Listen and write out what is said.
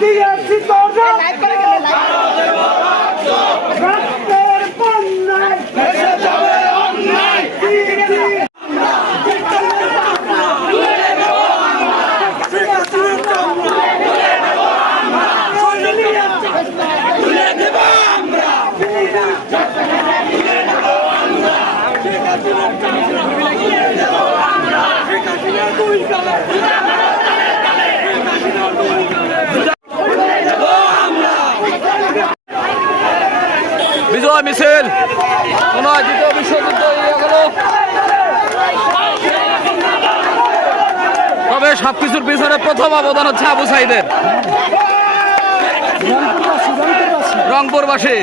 দিয়েছি তো রক্তের বন্যায় ভেসে যাবে অন্যায়। বিজয় মিছিল দ্বিতীয় বিশ্বযুদ্ধ এড়িয়ে গেল। তবে সবকিছুর পিছনে প্রথম অবদান হচ্ছে আবু সাইদের, রংপুরবাসী।